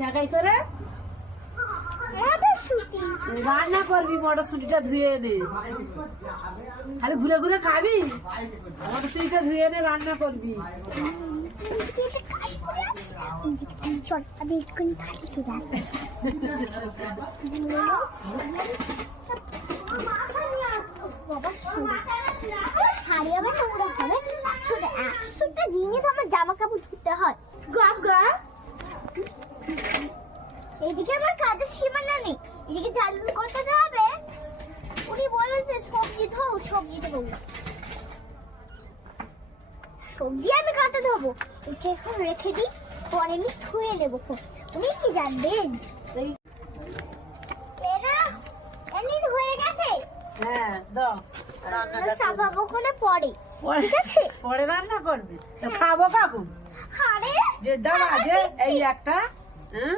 চাকাই করে রান্না করবি, মটরশুঁটিটা ধুয়ে নে। খালি ঘুরে ঘুরে খাবি, মটরশুঁটিটা ধুয়ে নে, রান্না করবি। জিনিস আমার জামা কাপড় ধুতে হয়। এদিকে আমার কাজের সীমানা নেই, এদিকে চালু করতে হবে। উনি বলেছে সবজি ধোও, সবজি ধোও। সবজি আমি কাটা ধোবো, এটা এখন রেখে দিই, পরে আমি ধুয়ে নেবো। উনি কি জানবেন? হয়ে গেছে। হ্যাঁ দাও, রান্নাটা চাপাবো কোনে পরে, ঠিক আছে? পরে রান্না করবি, খাবো কখন? আরে যে ডাবা যে এই একটা, হ্যাঁ